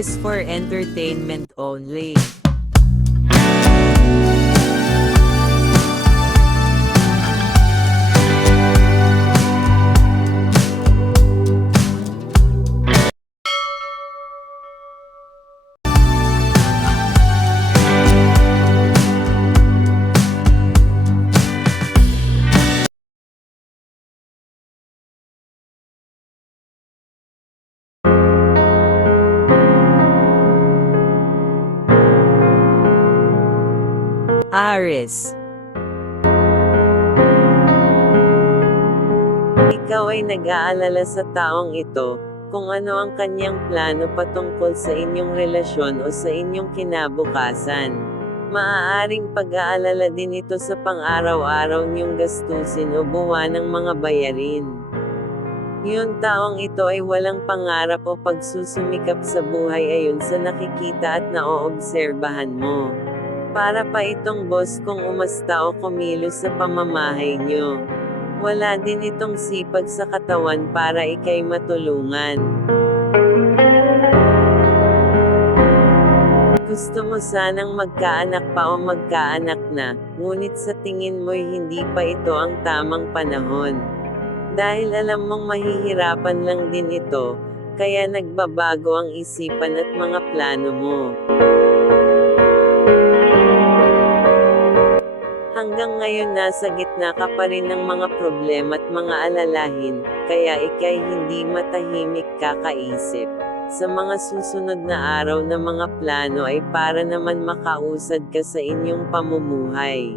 is for entertainment only. Aries. Ikaw ay nag-aalala sa taong ito, kung ano ang kanyang plano patungkol sa inyong relasyon o sa inyong kinabukasan. Maaaring pag-aalala din ito sa pang-araw-araw niyong gastusin o buwanang mga bayarin. Yung taong ito ay walang pangarap o pagsusumikap sa buhay ayon sa nakikita at naoobserbahan mo. Para pa itong boss kung umasta o kumilos sa pamamahay nyo. Wala din itong sipag sa katawan para ikay matulungan. Gusto mo sanang magkaanak pa o magkaanak na, ngunit sa tingin mo'y hindi pa ito ang tamang panahon. Dahil alam mong mahihirapan lang din ito, kaya nagbabago ang isipan at mga plano mo. Hanggang ngayon nasa gitna ka pa rin ng mga problema at mga alalahin, kaya ikay hindi matahimik kakaisip. Sa mga susunod na araw na mga plano ay para naman makausad ka sa inyong pamumuhay.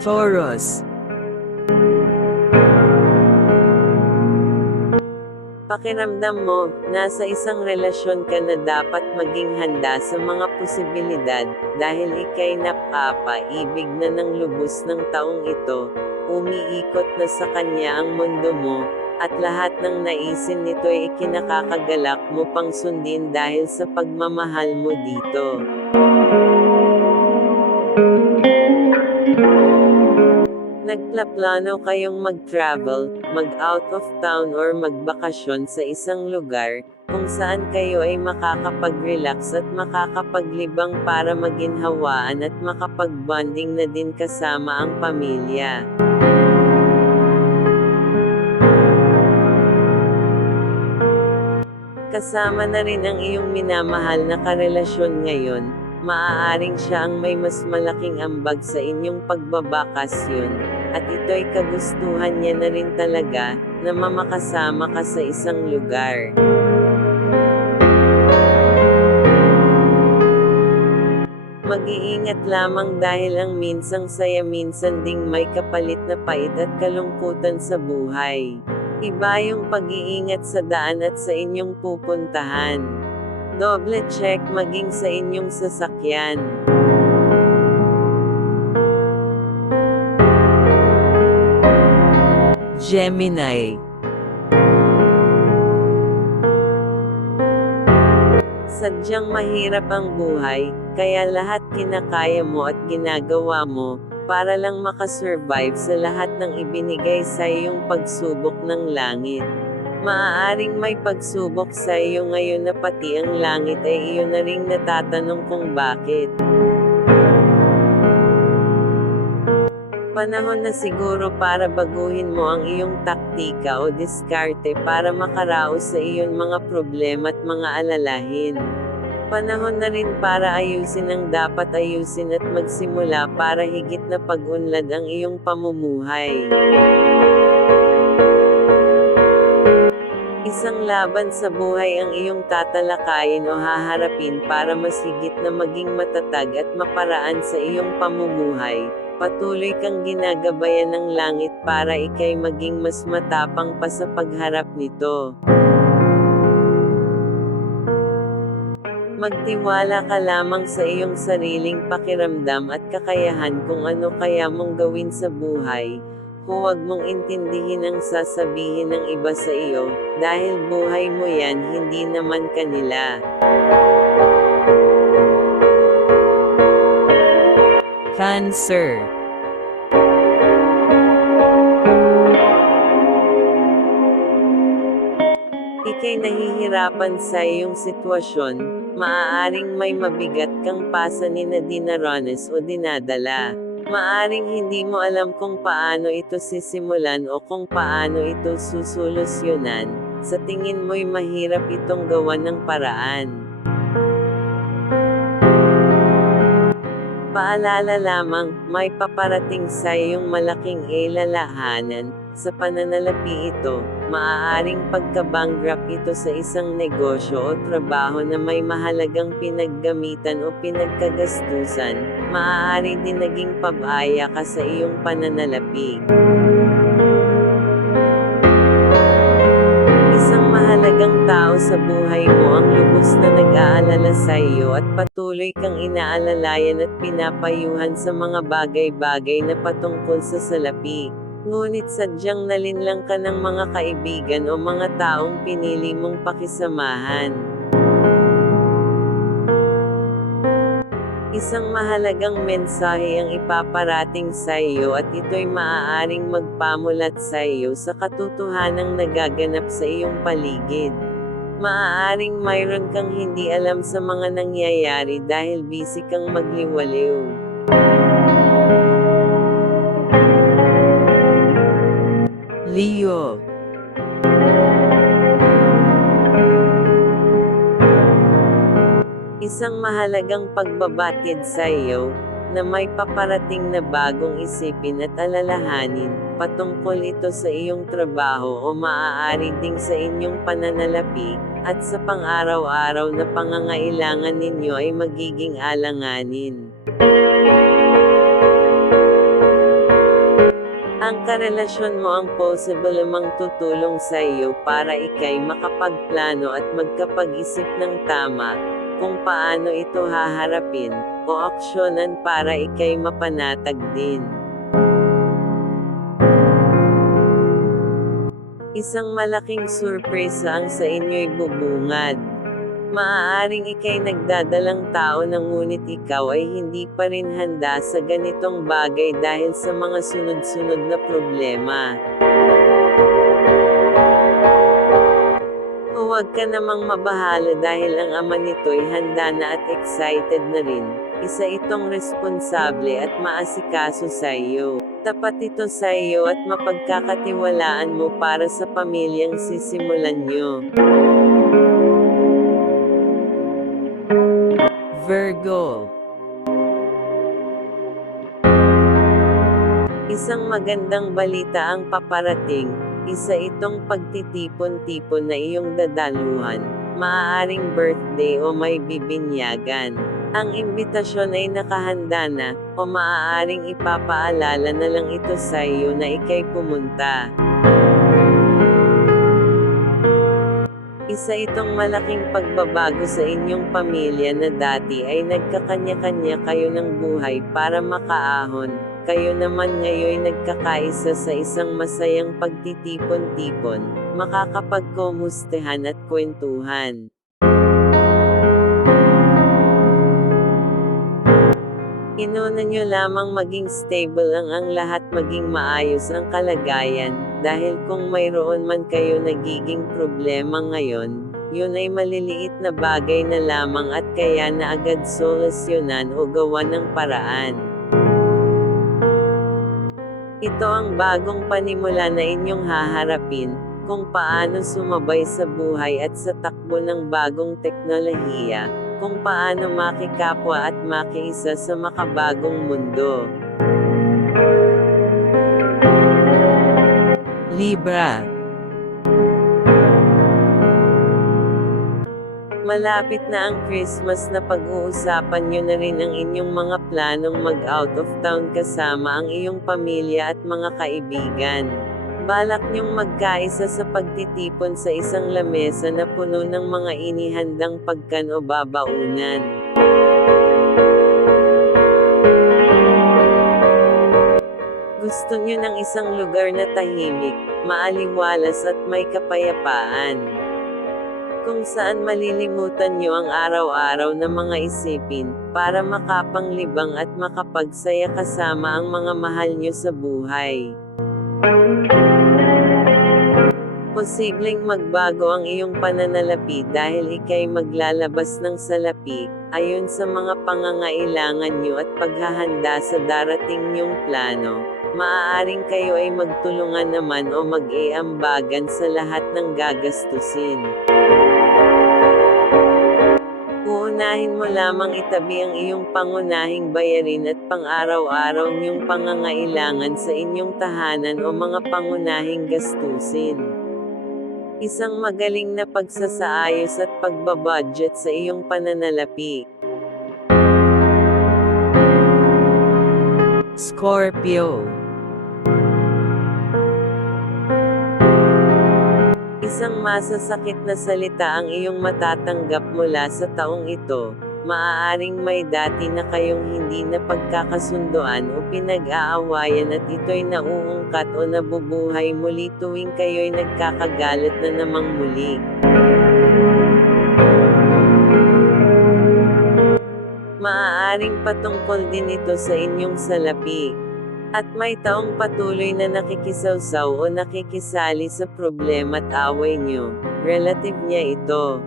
Taurus. Pakiramdam mo, nasa isang relasyon ka na dapat maging handa sa mga posibilidad, dahil ikay napapaibig na ng lubos ng taong ito, umiikot na sa kanya ang mundo mo, at lahat ng naisin nito ay ikinakakagalak mo pang sundin dahil sa pagmamahal mo dito. Nagplaplano kayong mag-travel, mag-out of town or magbakasyon sa isang lugar, kung saan kayo ay makakapag-relax at makakapaglibang para maginhawaan at makapag-bonding na din kasama ang pamilya. Kasama na rin ang iyong minamahal na karelasyon ngayon, maaaring siya ang may mas malaking ambag sa inyong pagbabakasyon. At ito'y kagustuhan niya na rin talaga, na mamakasama ka sa isang lugar. Mag-iingat lamang dahil ang minsang saya minsan ding may kapalit na pait at kalungkutan sa buhay. Iba yung pag-iingat sa daan at sa inyong pupuntahan. Double check maging sa inyong sasakyan. Gemini. Sadyang mahirap ang buhay, kaya lahat kinakaya mo at ginagawa mo, para lang makasurvive sa lahat ng ibinigay sa iyong pagsubok ng langit. Maaaring may pagsubok sa iyo ngayon na pati ang langit ay iyon na ring natatanong kung bakit. Panahon na siguro para baguhin mo ang iyong taktika o diskarte para makaraos sa iyong mga problema at mga alalahin. Panahon na rin para ayusin ang dapat ayusin at magsimula para higit na pag-unlad ang iyong pamumuhay. Isang laban sa buhay ang iyong tatalakayin o haharapin para mas higit na maging matatag at maparaan sa iyong pamumuhay. Patuloy kang ginagabayan ng langit para ikay maging mas matapang pa sa pagharap nito. Magtiwala ka lamang sa iyong sariling pakiramdam at kakayahan kung ano kaya mong gawin sa buhay. Huwag mong intindihin ang sasabihin ng iba sa iyo, dahil buhay mo yan, hindi naman kanila. Cancer. ika'y nahihirapan sa iyong sitwasyon, maaaring may mabigat kang pasanin na dinaranas o dinadala. Maaring hindi mo alam kung paano ito sisimulan o kung paano ito susolusyonan. Sa tingin mo'y mahirap itong gawan ng paraan. Paalala lamang, may paparating sa iyong malaking alalahanan. Sa pananalapi ito, maaaring pagka-bankrupt ito sa isang negosyo o trabaho na may mahalagang pinaggamitan o pinagkagastusan, maaari din naging pabaya ka sa iyong pananalapi. Isang mahalagang tao sa buhay mo ang lubos na nag-aalala sa iyo at patuloy kang inaalalayan at pinapayuhan sa mga bagay-bagay na patungkol sa salapi. Ngunit sadyang nalinlang ka ng mga kaibigan o mga taong pinili mong pakisamahan. Isang mahalagang mensahe ang ipaparating sa iyo at ito'y maaaring magpamulat sa iyo sa katotohanang nagaganap sa iyong paligid. Maaaring mayroon kang hindi alam sa mga nangyayari dahil busy kang magliwaliw. Leo. Isang mahalagang pagbabatid sa iyo, na may paparating na bagong isipin at alalahanin, patungkol ito sa iyong trabaho o maaari ding sa inyong pananalapi, at sa pang-araw-araw na pangangailangan ninyo ay magiging alanganin. Ang karelasyon mo ang possible amang tutulong sa iyo para ika'y makapagplano at magkapag-isip ng tama, kung paano ito haharapin, o aksyonan para ika'y mapanatag din. Isang malaking surpresa ang sa inyo'y bubungad. Maaaring ika'y nagdadalang tao na ngunit ikaw ay hindi pa rin handa sa ganitong bagay dahil sa mga sunod-sunod na problema. Huwag ka namang mabahala dahil ang ama nito'y handa na at excited na rin. Isa itong responsable at maasikaso sa iyo. Tapat ito sa iyo at mapagkakatiwalaan mo para sa pamilyang sisimulan nyo. Virgo. Isang magandang balita ang paparating, isa itong pagtitipon-tipon na iyong dadaluhan, maaaring birthday o may bibinyagan. Ang imbitasyon ay nakahanda na, o maaaring ipapaalala na lang ito sa iyo na ika'y pumunta. Isa itong malaking pagbabago sa inyong pamilya na dati ay nagkakanya-kanya kayo ng buhay para makaahon, kayo naman ngayon nagkakaisa sa isang masayang pagtitipon-tipon, makakapagkumustahan at kwentuhan. Inuna nyo lamang maging stable ang lahat, maging maayos ang kalagayan, dahil kung mayroon man kayo nagiging problema ngayon, yun ay maliliit na bagay na lamang at kaya na agad solusyonan o gawan ng paraan. Ito ang bagong panimula na inyong haharapin, kung paano sumabay sa buhay at sa takbo ng bagong teknolohiya, kung paano makikapwa at makiisa sa makabagong mundo. Libra. Malapit na ang Christmas na pag-uusapan nyo na rin ang inyong mga planong mag-out of town kasama ang iyong pamilya at mga kaibigan. Balak nyong magkaisa sa pagtitipon sa isang lamesa na puno ng mga inihandang pagkan o babaunan. Gusto nyo ng isang lugar na tahimik, maaliwalas at may kapayapaan, kung saan malilimutan nyo ang araw-araw na mga isipin, para makapanglibang at makapagsaya kasama ang mga mahal nyo sa buhay. Posibleng magbago ang iyong pananalapi dahil ika'y maglalabas ng salapi, ayon sa mga pangangailangan niyo at paghahanda sa darating niyong plano. Maaaring kayo ay magtulungan naman o mag-iambagan sa lahat ng gagastusin. Uunahin mo lamang itabi ang iyong pangunahing bayarin at pang-araw-araw niyong pangangailangan sa inyong tahanan o mga pangunahing gastusin. Isang magaling na pagsasaayos at pagbabudget sa iyong pananalapi. Scorpio. Isang masasakit na salita ang iyong matatanggap mula sa taong ito. Maaaring may dati na kayong hindi na pagkakasunduan o pinag-aawayan at ito'y nauungkat o nabubuhay muli tuwing kayo'y nagkakagalit na namang muli. Maaaring patungkol din ito sa inyong salapi. At may taong patuloy na nakikisawsaw o nakikisali sa problema at away niyo. Relative niya ito.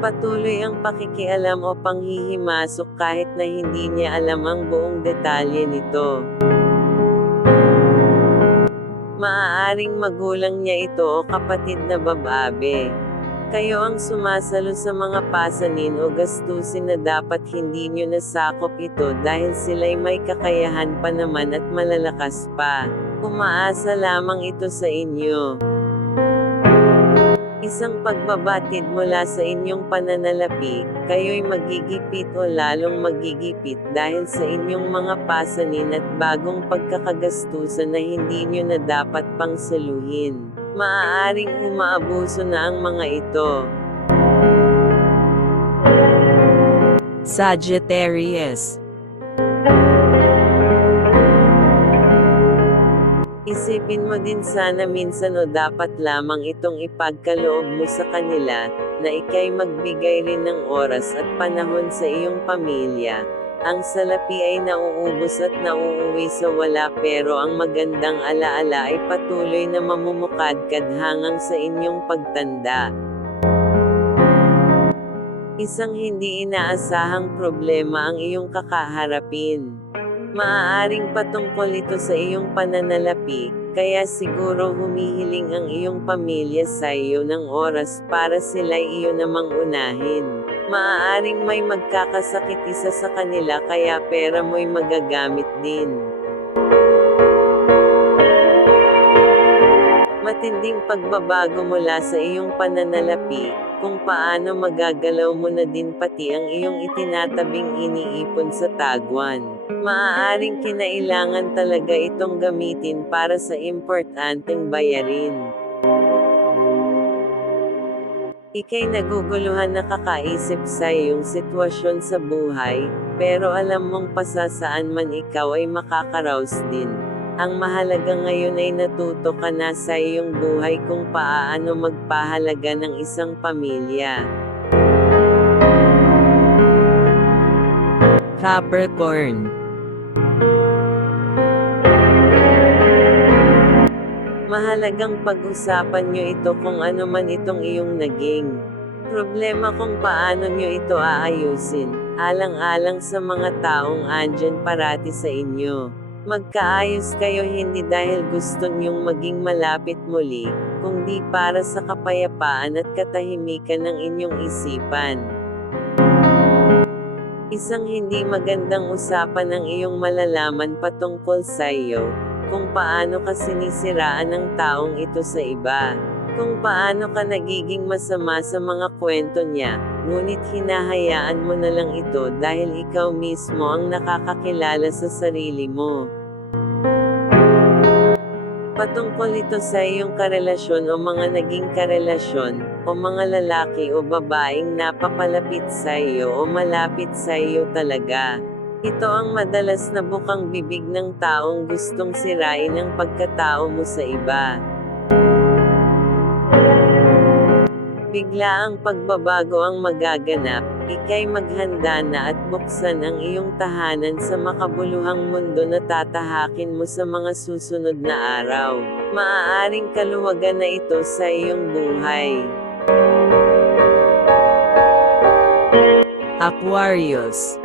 Patuloy ang pakikialam o panghihimasok kahit na hindi niya alam ang buong detalye nito. Maaaring magulang niya ito o kapatid na babae. Kayo ang sumasalo sa mga pasanin o gastusin na dapat hindi nyo nasakop ito dahil sila'y may kakayahan pa naman at malalakas pa. Umaasa lamang ito sa inyo. Isang pagbabatid mula sa inyong pananalapi, kayo'y magigipit o lalong magigipit dahil sa inyong mga pasanin at bagong pagkakagastusan na hindi nyo na dapat pang saluhin. Maaaring umaabuso na ang mga ito. Sagittarius. Isipin mo din sana minsan o dapat lamang itong ipagkaloob mo sa kanila, na ika'y magbigay rin ng oras at panahon sa iyong pamilya. Ang salapi ay nauubos at nauuwi sa wala pero ang magandang alaala ay patuloy na mamumukadkad hanggang sa inyong pagtanda. Isang hindi inaasahang problema ang iyong kakaharapin. Maaaring patungkol ito sa iyong pananalapi, kaya siguro humihiling ang iyong pamilya sa iyo ng oras para sila'y iyo namang unahin. Maaaring may magkakasakit isa sa kanila kaya pera mo'y magagamit din. Matinding pagbabago mula sa iyong pananalapi, kung paano magagalaw mo na din pati ang iyong itinatabing iniipon sa tagwan. Maaaring kinailangan talaga itong gamitin para sa importanteng bayarin. Ika'y naguguluhan na kakaisip sa iyong sitwasyon sa buhay, pero alam mong pasasaan man ikaw ay makakaraos din. Ang mahalaga ngayon ay natuto ka na sa iyong buhay kung paano magpahalaga ng isang pamilya. Capricorn. Mahalagang pag-usapan nyo ito kung ano man itong iyong naging problema kung paano nyo ito aayusin, alang-alang sa mga taong andyan parati sa inyo. Magkaayos kayo hindi dahil gusto nyong maging malapit muli, kundi para sa kapayapaan at katahimikan ng inyong isipan. Isang hindi magandang usapan ang iyong malalaman patungkol sa iyo, kung paano ka sinisiraan ng taong ito sa iba. Kung paano ka nagiging masama sa mga kwento niya, ngunit hinahayaan mo na lang ito dahil ikaw mismo ang nakakakilala sa sarili mo. Patungkol ito sa iyong karelasyon o mga naging karelasyon, o mga lalaki o babaeng napapalapit sa iyo o malapit sa iyo talaga. Ito ang madalas na bukang bibig ng taong gustong sirain ang pagkatao mo sa iba. Biglaang pagbabago ang magaganap, ika'y maghanda na at buksan ang iyong tahanan sa makabuluhang mundo na tatahakin mo sa mga susunod na araw. Maaaring kaluwagan na ito sa iyong buhay. Aquarius.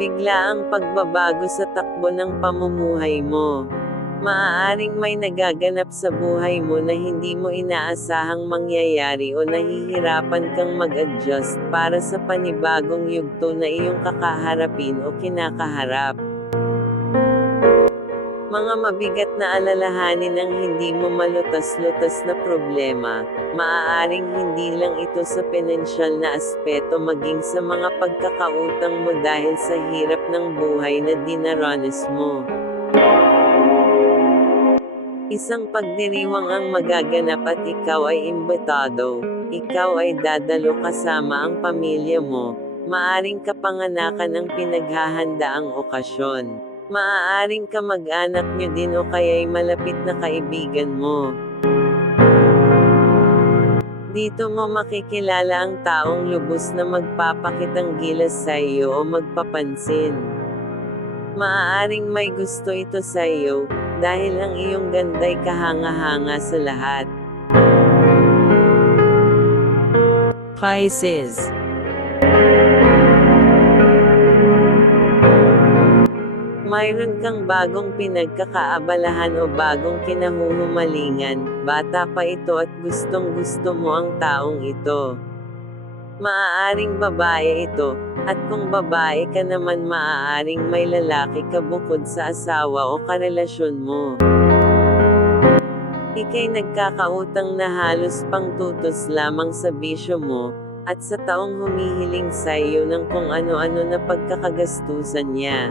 Biglaang pagbabago sa takbo ng pamumuhay mo. Maaaring may nagaganap sa buhay mo na hindi mo inaasahang mangyayari o nahihirapan kang mag-adjust para sa panibagong yugto na iyong kakaharapin o kinakaharap. Mga mabigat na alalahanin ang hindi mo malutas-lutas na problema, maaaring hindi lang ito sa pinansyal na aspeto maging sa mga pagkakautang mo dahil sa hirap ng buhay na dinaranas mo. Isang pagdiriwang ang magaganap at ikaw ay imbitado. Ikaw ay dadalo kasama ang pamilya mo. Maaring kapanganakan ang pinaghahandaang okasyon. Maaaring kamag-anak nyo din o kaya'y malapit na kaibigan mo. Dito mo makikilala ang taong lubos na magpapakitang gilas sa iyo o magpapansin. Maaaring may gusto ito sa iyo, dahil ang iyong ganda'y kahanga-hanga sa lahat. Pisces. Mayroon kang bagong pinagkakaabalahan o bagong kinahuhumalingan, bata pa ito at gustong-gusto mo ang taong ito. Maaaring babae ito, at kung babae ka naman maaaring may lalaki ka bukod sa asawa o karelasyon mo. Ika'y nagkakautang na halos pangtutos lamang sa bisyo mo, at sa taong humihiling sa iyo ng kung ano-ano na pagkakagastusan niya.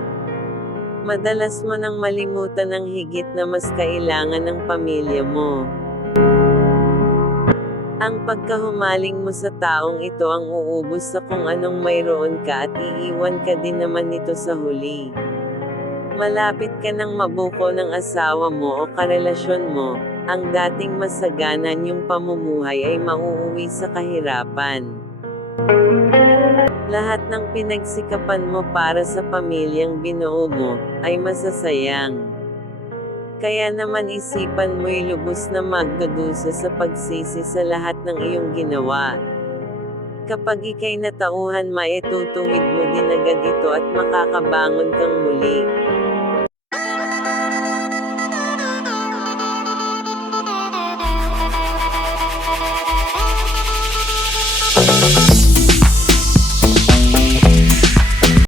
Madalas mo nang malimutan ang higit na mas kailangan ng pamilya mo. Ang pagkahumaling mo sa taong ito ang uubos sa kung anong mayroon ka at iiwan ka din naman nito sa huli. Malapit ka nang mabuko ng asawa mo o karelasyon mo, ang dating masagana niyong pamumuhay ay mauuwi sa kahirapan. Lahat ng pinagsikapan mo para sa pamilyang binuo mo, ay masasayang. Kaya naman isipan mo'y lubos na magdudusa sa pagsisi sa lahat ng iyong ginawa. Kapag ika'y natauhan maitutuwid mo din agad ito at makakabangon kang muli.